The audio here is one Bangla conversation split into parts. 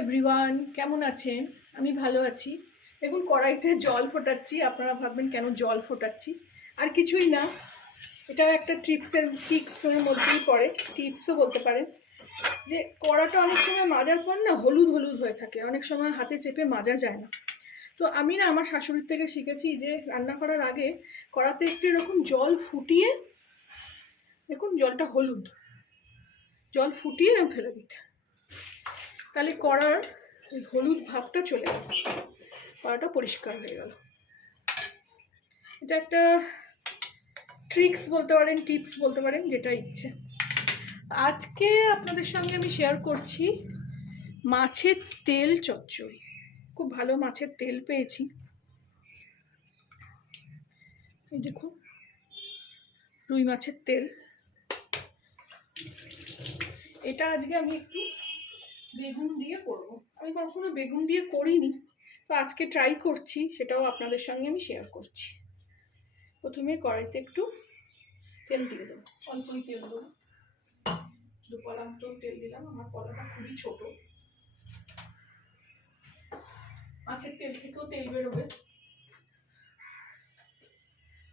এভরিওয়ান, কেমন আছেন? আমি ভালো আছি। দেখুন কড়াইতে জল ফোটাচ্ছি। আপনারা ভাববেন কেন জল ফোটাচ্ছি, আর কিছুই না, এটাও একটা ট্রিক্সের মধ্যেই পড়ে, টিপসও বলতে পারেন। যে কড়াটা অনেক সময় মাজার পর না হলুদ হলুদ হয়ে থাকে, অনেক সময় হাতে চেপে মাজা যায় না। তো আমি না আমার শাশুড়ির থেকে শিখেছি যে রান্না করার আগে কড়াতে একটু এরকম জল ফুটিয়ে, দেখুন জলটা হলুদ, জল ফুটিয়ে এরকম ফেলে দিতে, তাহলে কড়ার ওই হলুদ ভাবটা চলে গেল, কড়াটা পরিষ্কার হয়ে গেল। এটা একটা ট্রিক্স বলতে পারেন, টিপস বলতে পারেন, যেটা ইচ্ছে। আজকে আপনাদের সঙ্গে আমি শেয়ার করছি মাছের তেল চচ্চড়ি। খুব ভালো মাছের তেল পেয়েছি, এই দেখুন রুই মাছের তেল। এটা আজকে আমি একটু বেগুন দিয়ে করব। আমি কখনো বেগুন দিয়ে করিনি, তো আজকে ট্রাই করছি, সেটাও আপনাদের সঙ্গে আমি শেয়ার করছি। প্রথমে কড়াইতে একটু তেল দিয়ে দেবো, অল্পই তেল দেবো, 2 কলা মতো তেল দিলাম। আমার কলাটা খুবই ছোট, মাছের তেল থেকেও তেল বেরোবে।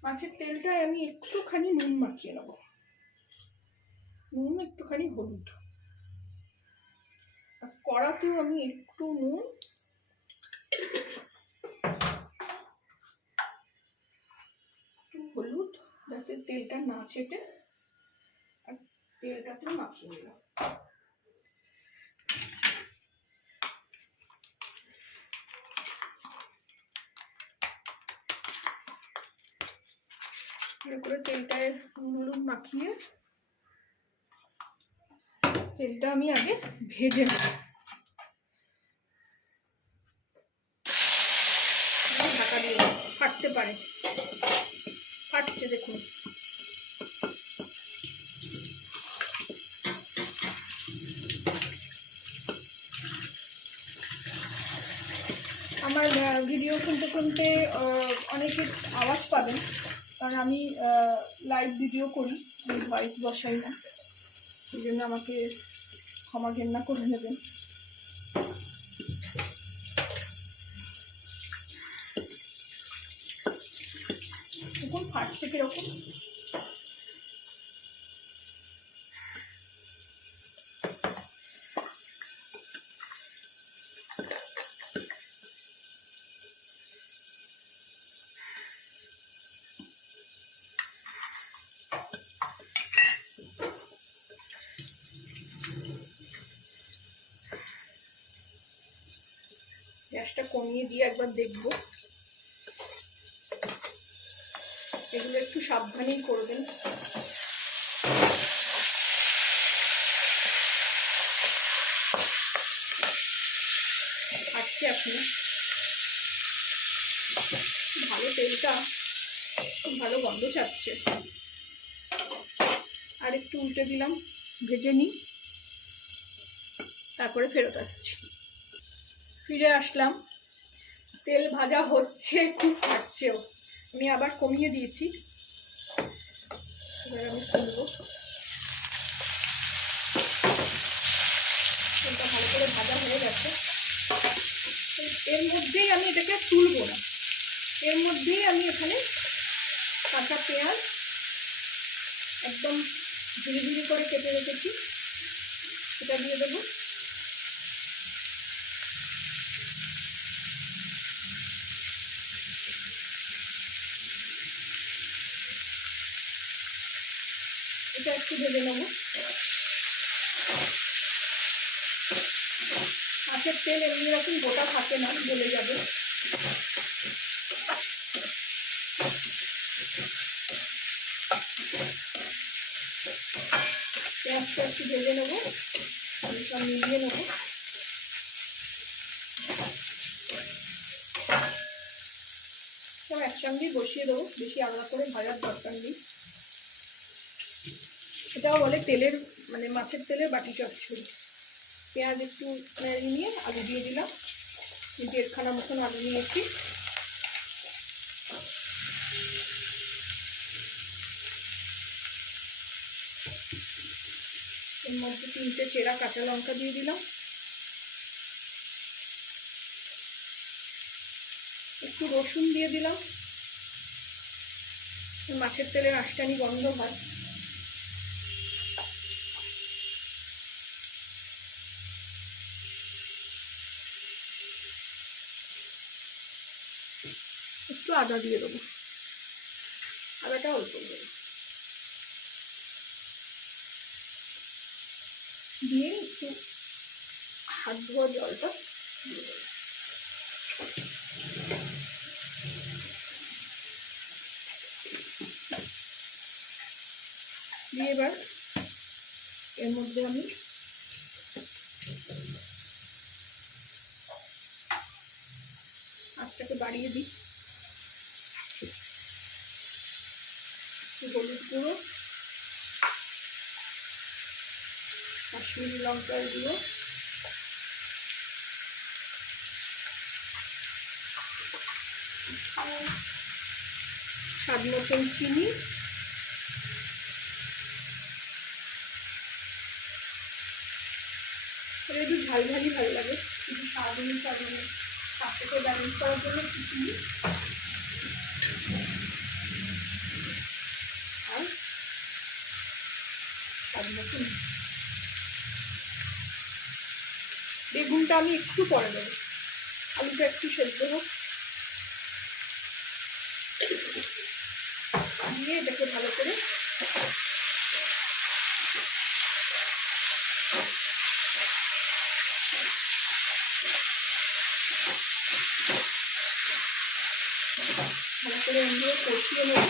মাছের তেলটায় আমি একটুখানি নুন মাখিয়ে নেবো, নুন একটুখানি হলুদ, আর কড়াতেও আমি একটু নুন, একটু হলুদ, যাতে তেলটা না ছেটে, আর তেলটাতে মাখিয়ে নিলাম। করে তেলটায় নুন হলুদ মাখিয়ে তেলটা আমি আগে ভেজে নেব। ঢাকা দিয়ে ফাটতে পারে, ফাটছে দেখুন। আমার ভিডিও শুনতে শুনতে অনেকে আওয়াজ পাবেন, কারণ আমি লাইভ ভিডিও করি, আমি ভয়েস বসাই না, এই জন্য আমাকে ক্ষমা ঘেন্না করে নেবেন। দেখুন ফাটছে কিরকম। গ্যাসটা কমিয়ে দিয়ে একবার দেখবো। এগুলো একটু সাবধানেই করবেন। ফাটছে এখন, ভালো তেলটা, খুব ভালো গন্ধ ছাড়ছে। আর একটু উল্টে দিলাম, ভেজে নিই, তারপরে ফেরত আসছি। ফিরে আসলাম, তেল ভাজা হচ্ছে, খুব ফাটছেও। আমি আবার কমিয়ে দিয়েছি, এবার আমি তুলবো। তেলটা ভালো করে ভাজা হয়ে গেছে, এর মধ্যেই আমি এটাকে তুলবো না, এর মধ্যেই আমি এখানে কাঁচা পেঁয়াজ একদম ঝিরি ঝিরি করে কেটে রেখেছি, এটা দিয়ে দেবো। এটা একটু ভেজে নেবো। মাছের তেল এমনি এরকম গোটা থাকে না, গলে যাবে। পেঁয়াজটা একটু ভেজে নেবো, সব মিলিয়ে নেবো। সব একসঙ্গেই বসিয়ে দেবো, বেশি আলাদা করে ভাজার দরকার নেই। এটাও বলে তেলের, মানে মাছের তেলের বাটি চচ্চড়ি। পেঁয়াজ একটু নেড়ে নিয়ে আলু দিয়ে দিলাম, 1.5খানা মতন আলু নিয়েছি। এর মধ্যে 3টে চেরা কাঁচা লঙ্কা দিয়ে দিলাম, একটু রসুন দিয়ে দিলাম, মাছের তেলের আঁশটানি গন্ধ হয়। একটু আদা দিয়ে দেবো, আদাটা অল্প দেবো, দিয়ে একটু হাত ধোয়া জলটা দিয়ে দেবো। দিয়ে এবার এর মধ্যে আমি আঁচটাকে বাড়িয়ে দিই, হলুদ গুঁড়ো, কাশ্মীরি লঙ্কার গুঁড়ো, স্বাদ মতন চিনি, একটু ঝালঝালি ভালো লাগে, কিন্তু স্বাদ অনুসারে স্বাদটাকে ব্যালেন্স করার জন্য একটু চিনি আর স্বাদ মতন। বেগুনটা আমি একটু পরে দেবো, আলুটা একটু সেদ্ধ হোক, দিয়ে এটাকে ভালো করে এগুলো কষিয়ে নেব।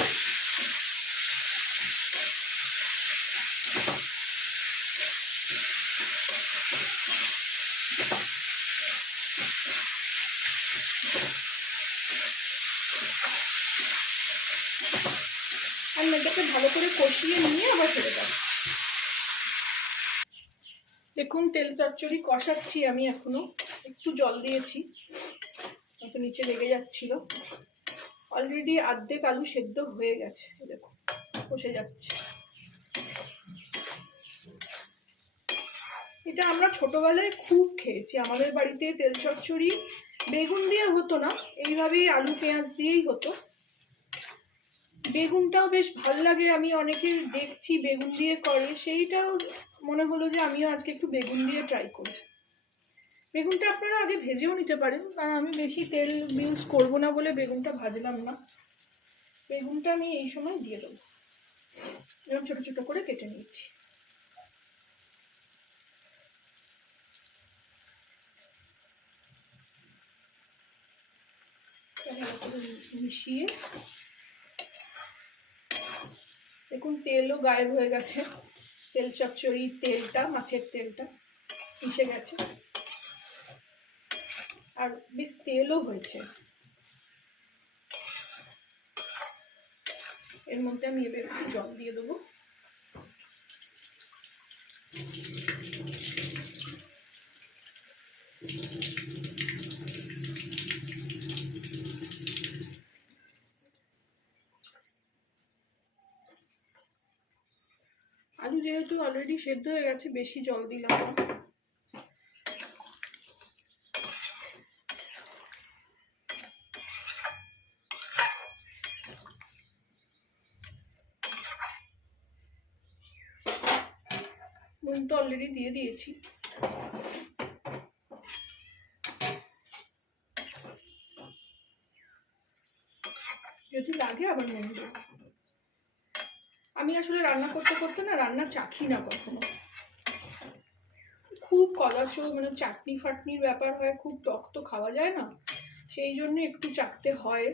আর এটাকে ভালো করে কষিয়ে নিয়ে আবার ফেলে দেব। দেখুন তেল চচ্চড়ি কষাচ্ছি আমি, এখনো একটু জল দিয়েছি, হয়তো নিচে লেগে যাচ্ছিল। অলরেডি অর্ধেক আলু সেদ্ধ হয়ে গেছে, দেখুন কষে যাচ্ছে। এটা আমরা ছোটবেলায় খুব খেয়েছি, আমাদের বাড়িতে তেল চচ্চড়ি বেগুন দিয়ে হতো না, এইভাবেই আলু পেঁয়াজ দিয়েই হতো। বেগুনটাও বেশ ভাল লাগে, আমি অনেকে দেখছি বেগুন দিয়ে করে, সেইটাও মনে হলো যে আমিও আজকে একটু বেগুন দিয়ে ট্রাই করি। বেগুনটা আপনারা আগে ভেজেও নিতে পারেন, আমি বেশি তেল ইউজ করব না বলে বেগুনটা ভাজলাম না। বেগুনটা আমি এই সময় দিয়ে দেবো, এরকম ছোট ছোট করে কেটে নিয়েছি। মিশিয়ে দেখুন তেলও গায়েব হয়ে গেছে, তেল চচ্চড়ির তেলটা, মাছের তেলটা মিশে গেছে, আর বেশ তেলও হয়েছে। এর মধ্যে আমি এবার একটু জল দিয়ে দেবো। আলু যেহেতু অলরেডি সেদ্ধ হয়ে গেছে, বেশি জল দিলাম না। নুন তো অলরেডি দিয়ে দিয়েছি, যদি লাগে আবার নুন দেবো। আমি আসলে রান্না করতে করতে না রান্না চাখি না কখনো, খুব কলাচো মানে চাটনি ফাটনির ব্যাপার হয়, খুব টক তো খাওয়া যায় না, সেই জন্য একটু চাখতে হয়,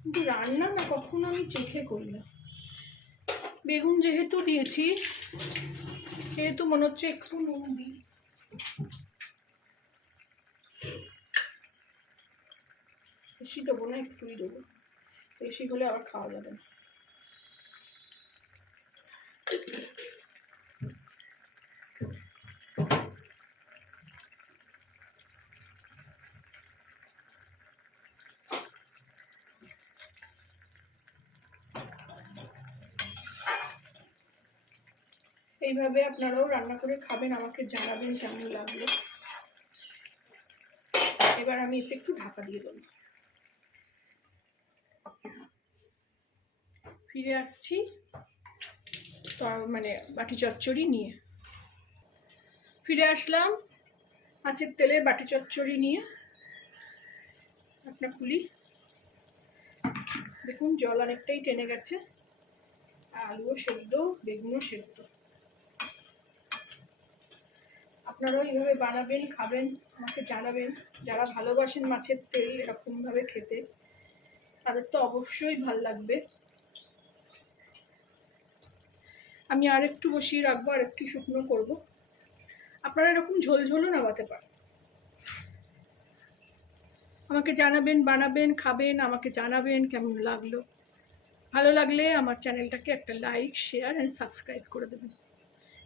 কিন্তু রান্না না কখনো আমি চেখে করি না। বেগুন যেহেতু দিয়েছি সেহেতু মনে হচ্ছে একটু নুন দিই। বেশি দেবো না, একটুই দেবো, বেশি হলে আবার খাওয়া যাবে না। এইভাবে আপনারাও রান্না করে খাবেন, আমাকে জানাবেন কেমন লাগলো। এবার আমি এতে একটু ঢাকা দিয়ে দেবো। ফিরে আসছি মানে বাটি চচ্চড়ি নিয়ে। ফিরে আসলাম মাছের তেলের বাটি চচ্চড়ি নিয়ে। আপনার খুলি, দেখুন জল অনেকটাই টেনে গেছে, আলুও সেদ্ধ, বেগুনও সেদ্ধ। আপনারাও এইভাবে বানাবেন, খাবেন, আমাকে জানাবেন। যারা ভালোবাসেন মাছের তেল এরকমভাবে খেতে, তাদের তো অবশ্যই ভাল লাগবে। আমি আর একটু বসিয়ে রাখবো, আর একটু শুকনো করবো। আপনারা এরকম ঝোল ঝোলও নামাতে পারেন। আমাকে জানাবেন, বানাবেন, খাবেন, আমাকে জানাবেন কেমন লাগলো। ভালো লাগলে আমার চ্যানেলটাকে একটা লাইক, শেয়ার অ্যান্ড সাবস্ক্রাইব করে দেবেন।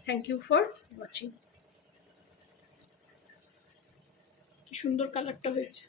Thank you for watching. কি সুন্দর কালারটা হয়েছে।